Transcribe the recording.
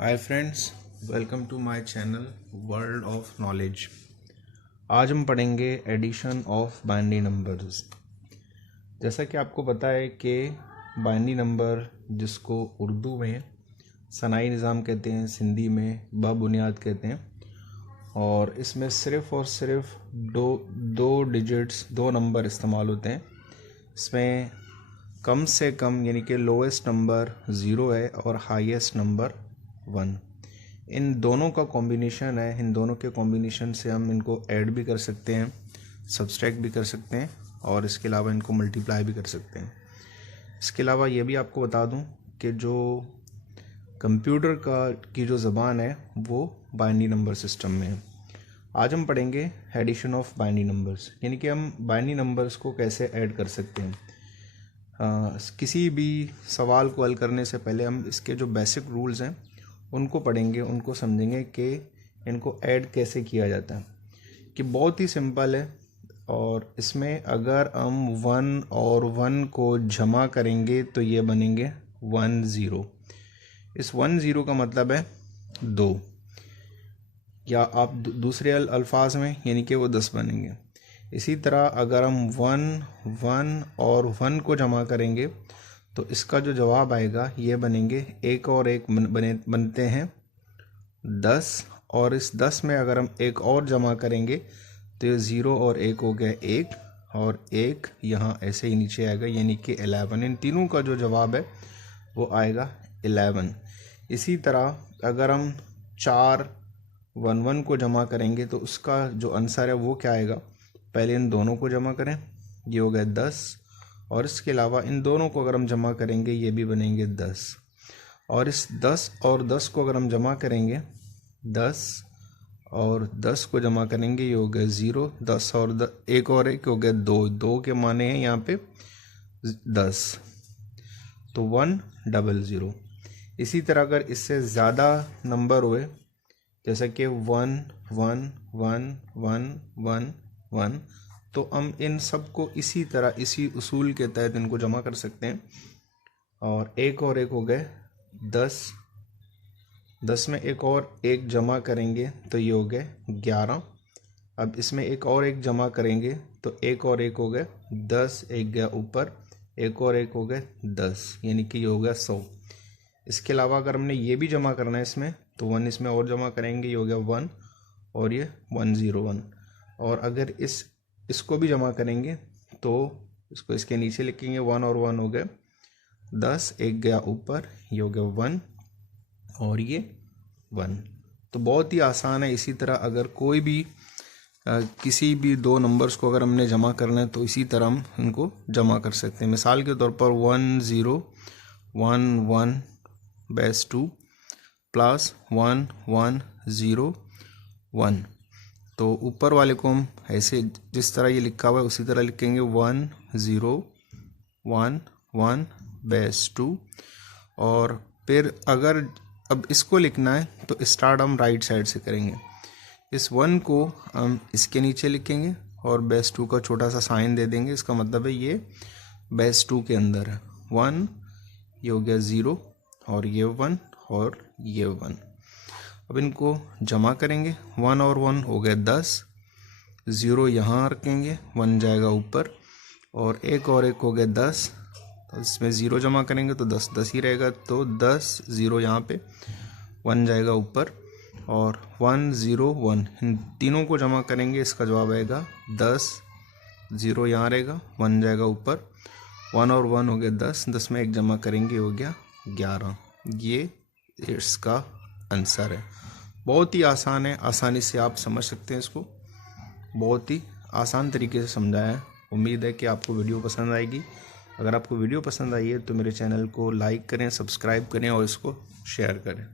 Hi friends, welcome to my channel world of knowledge. आज हम पढ़ेंगे एडिशन ऑफ बाइनरी नंबर्स। जैसा कि आपको पता है कि बाइनरी नंबर, जिसको उर्दू में सनाई निज़ाम कहते हैं, सिंधी में बाबुनियाद कहते हैं, और इसमें सिर्फ़ और सिर्फ दो डिजिट्स, दो नंबर इस्तेमाल होते हैं। इसमें कम से कम यानी कि लोएस्ट नंबर 0 है और हाईएस्ट नंबर 1। इन दोनों का कॉम्बिनेशन है। इन दोनों के कॉम्बिनेशन से हम इनको ऐड भी कर सकते हैं, सब्सट्रैक्ट भी कर सकते हैं, और इसके अलावा इनको मल्टीप्लाई भी कर सकते हैं। इसके अलावा ये भी आपको बता दूं कि जो कंप्यूटर की जो ज़बान है वो बाइनरी नंबर सिस्टम में है। आज हम पढ़ेंगे एडिशन ऑफ बाइनरी नंबर्स, यानी कि हम बाइनरी नंबर्स को कैसे ऐड कर सकते हैं। किसी भी सवाल को हल करने से पहले हम इसके जो बेसिक रूल्स हैं उनको पढ़ेंगे, उनको समझेंगे कि इनको ऐड कैसे किया जाता है। कि बहुत ही सिंपल है, और इसमें अगर हम 1 और 1 को जमा करेंगे तो ये बनेंगे 1 0। इस 1 0 का मतलब है 2, या आप दूसरे अल्फाज में यानी कि वो 10 बनेंगे। इसी तरह अगर हम 1 1 और 1 को जमा करेंगे तो इसका जो जवाब आएगा ये बनेंगे 1 और 1 बनते हैं 10, और इस 10 में अगर हम एक और जमा करेंगे तो ये 0 और 1 हो गया 1, और 1 यहाँ ऐसे ही नीचे आएगा यानी कि 11। इन तीनों का जो जवाब है वो आएगा 11। इसी तरह अगर हम 4 1 1 को जमा करेंगे तो उसका जो आंसर है वो क्या आएगा। पहले इन दोनों को जमा करें, ये हो गया 10, और इसके अलावा इन दोनों को अगर हम जमा करेंगे ये भी बनेंगे 10, और इस 10 और 10 को अगर हम जमा करेंगे, 10 और 10 को जमा करेंगे ये हो गया 0, 10 और 1 और 1 हो गया 2, 2 के माने हैं यहाँ पे 10, तो 100। इसी तरह अगर इससे ज़्यादा नंबर हुए, जैसा कि 1 1 1 1 1 1, तो हम इन सब को इसी तरह, इसी उसूल के तहत इनको जमा कर सकते हैं। और 1 और 1 हो गए 10, 10 में एक और 1 जमा करेंगे तो ये हो गए 11। अब इसमें एक और 1 जमा करेंगे तो 1 और 1 हो गए 10, 1 गया ऊपर, 1 और 1 हो गए 10, यानी कि ये हो गया 100। इसके अलावा अगर हमने ये भी जमा करना है इसमें, तो 1 इसमें और जमा करेंगे, ये हो गया 1, और ये 101। और अगर इसको भी जमा करेंगे तो इसको इसके नीचे लिखेंगे, 1 और 1 हो गए 10, 1 गया ऊपर, ये हो गया 1, और ये 1। तो बहुत ही आसान है। इसी तरह अगर कोई भी किसी भी दो नंबर्स को अगर हमने जमा करना है तो इसी तरह हम इनको जमा कर सकते हैं। मिसाल के तौर पर 1 0 1 1 बेस 2 प्लस 1 1 0 1। तो ऊपर वाले को हम ऐसे जिस तरह ये लिखा हुआ है उसी तरह लिखेंगे, 1 0 1 1 बेस 2। और फिर अगर अब इसको लिखना है तो स्टार्ट हम राइट साइड से करेंगे। इस 1 को हम इसके नीचे लिखेंगे और बेस 2 का छोटा सा साइन दे देंगे। इसका मतलब है ये बेस 2 के अंदर है। 1, ये हो गया 0, और ये 1, और ये 1। अब इनको जमा करेंगे, 1 और 1 हो गए 10, 0 यहाँ रखेंगे, 1 जाएगा ऊपर, और 1 और 1 हो गए 10, तो इसमें 0 जमा करेंगे तो 10 10 ही रहेगा, तो 10 0 यहाँ पे, 1 जाएगा ऊपर, और 1 0 1 इन तीनों को जमा करेंगे, इसका जवाब आएगा 10, 0 यहाँ रहेगा, 1 जाएगा ऊपर, 1 और 1 हो गया 10, 10 में 1 जमा करेंगे हो गया 11। ये इसका आंसर है। बहुत ही आसान है, आसानी से आप समझ सकते हैं इसको। बहुत ही आसान तरीके से समझाया है। उम्मीद है कि आपको वीडियो पसंद आएगी। अगर आपको वीडियो पसंद आई है तो मेरे चैनल को लाइक करें, सब्सक्राइब करें और इसको शेयर करें।